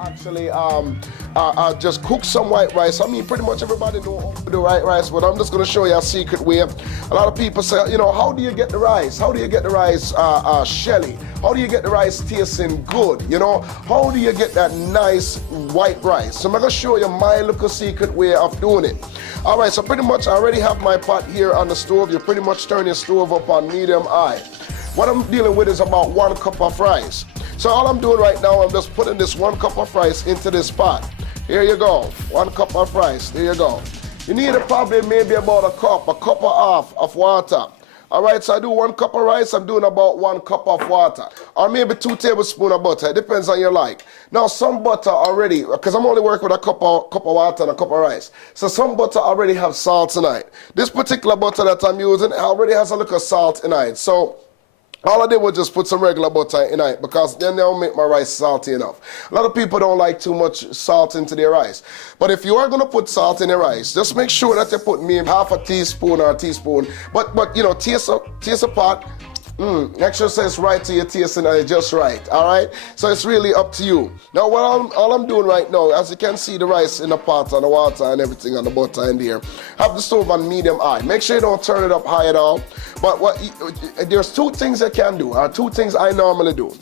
Actually, just cook some white rice. I mean, pretty much everybody know how to do white rice, but I'm just going to show you a secret way. A lot of people say, you know, how do you get the rice? How do you get the rice shelly? How do you get the rice tasting good? You know, how do you get that nice white rice? So I'm going to show you my little secret way of doing it. All right, so pretty much I already have my pot here on the stove. You pretty much turn your stove up on medium high. What I'm dealing with is about 1 cup of rice. So all I'm doing right now, I'm just putting this 1 cup of rice into this pot. Here you go, 1 cup of rice, there you go. You need probably maybe about a cup and a half of water. All right, so I do 1 cup of rice, I'm doing about 1 cup of water. Or maybe 2 tablespoons of butter, it depends on your like. Now some butter already, because I'm only working with a cup of water and a cup of rice. So some butter already have salt in it. This particular butter that I'm using already has a little salt in it. So all I did was just put some regular butter in it because then they'll make my rice salty enough. A lot of people don't like too much salt into their rice. But if you are going to put salt in your rice, just make sure that you put maybe half a teaspoon or a teaspoon. But you know, taste a pot. Make sure it says right to your taste and it's just right, all right? So it's really up to you. Now, all I'm doing right now, as you can see the rice in the pot and the water and everything and the butter in there, have the stove on medium high. Make sure you don't turn it up high at all. But there's 2 things you can do, or 2 things I normally do.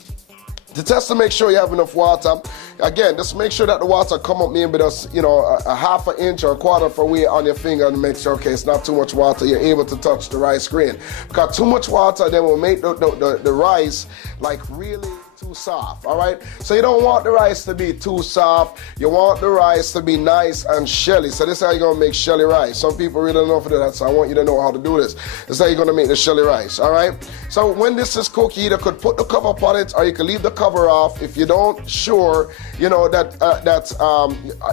To test to make sure you have enough water, again, just make sure that the water come up maybe just, you know, a half an inch or a quarter of a way on your finger and make sure, okay, it's not too much water, you're able to touch the rice grain. Because too much water then will make the rice like really too soft, all right? So you don't want the rice to be too soft. You want the rice to be nice and shelly. So this is how you're gonna make shelly rice. Some people really don't know how to do that, so I want you to know how to do this. This is how you're gonna make the shelly rice, all right? So when this is cooked, you either could put the cover on it or you can leave the cover off if you don't sure, you know, that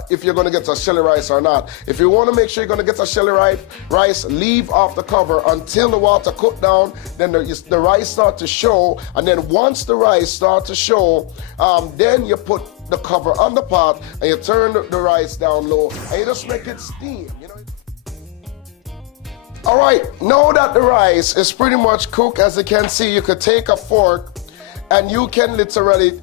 if you're gonna get a shelly rice or not. If you wanna make sure you're gonna get a shelly rice, leave off the cover until the water cook down, then the rice start to show, and then once the rice starts to show, then you put the cover on the pot and you turn the rice down low and you just make it steam, you know. All right, now that the rice is pretty much cooked, as you can see, you could take a fork and you can literally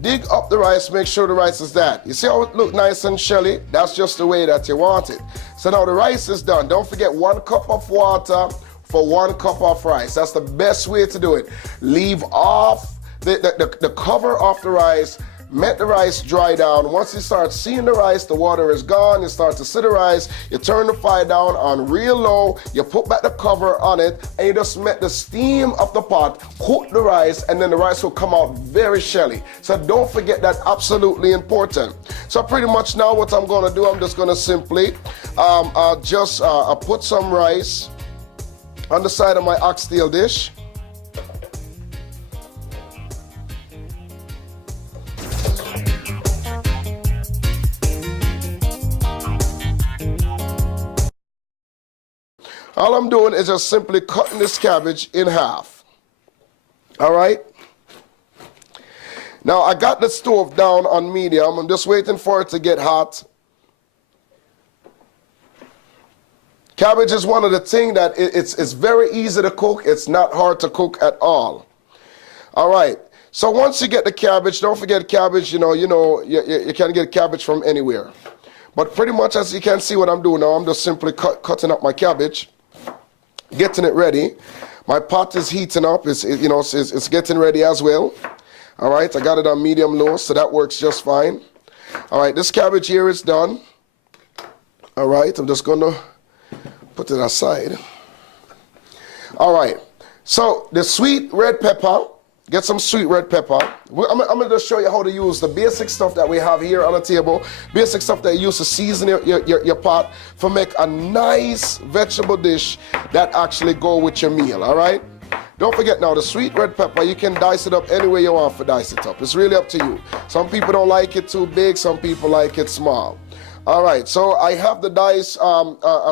dig up the rice, make sure the rice is that. You see how it look nice and shelly? That's just the way that you want it. So now the rice is done. Don't forget 1 cup of water for 1 cup of rice. That's the best way to do it. Leave off the cover off the rice, let the rice dry down. Once you start seeing the rice, the water is gone, you start to see the rice, you turn the fire down on real low, you put back the cover on it, and you just let the steam of the pot cook the rice, and then the rice will come out very shelly. So don't forget that, absolutely important. So pretty much now what I'm gonna do, I'm just gonna simply put some rice on the side of my oxtail dish. All I'm doing is just simply cutting this cabbage in half. All right? Now I got the stove down on medium. I'm just waiting for it to get hot. Cabbage is one of the things that it's very easy to cook. It's not hard to cook at all. All right. So once you get the cabbage, don't forget cabbage, you can get cabbage from anywhere. But pretty much as you can see what I'm doing now, I'm just simply cutting up my cabbage, getting it ready. My pot is heating up, it's getting ready as well. All right, I got it on medium low, so that works just fine. All right, this cabbage here is done. All right, I'm just gonna put it aside. All right, so the sweet red pepper, get some sweet red pepper. I'm gonna just show you how to use the basic stuff that we have here on the table, basic stuff that you use to season your pot for make a nice vegetable dish that actually go with your meal, all right? Don't forget now, the sweet red pepper, you can dice it up any way you want to dice it up. It's really up to you. Some people don't like it too big, some people like it small. All right, so I have the diced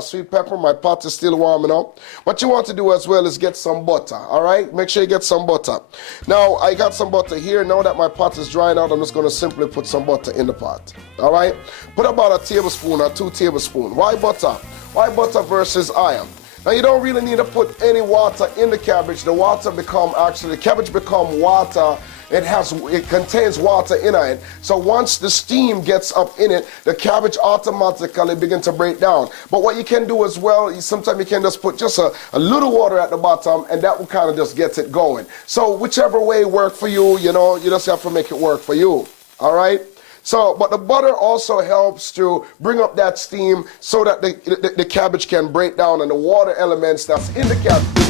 sweet pepper. My pot is still warming up. What you want to do as well is get some butter, all right? Make sure you get some butter. Now, I got some butter here. Now that my pot is drying out, I'm just going to simply put some butter in the pot, all right? Put about a tablespoon or 2 tablespoons. Why butter? Why butter versus iron? Now, you don't really need to put any water in the cabbage. The cabbage become water it contains water in it. So once the steam gets up in it, the cabbage automatically begin to break down. But what you can do as well, sometimes you can just put just a little water at the bottom, and that will kind of just get it going. So whichever way work for you, you know, you just have to make it work for you. All right? So, but the butter also helps to bring up that steam so that the cabbage can break down and the water elements that's in the cabbage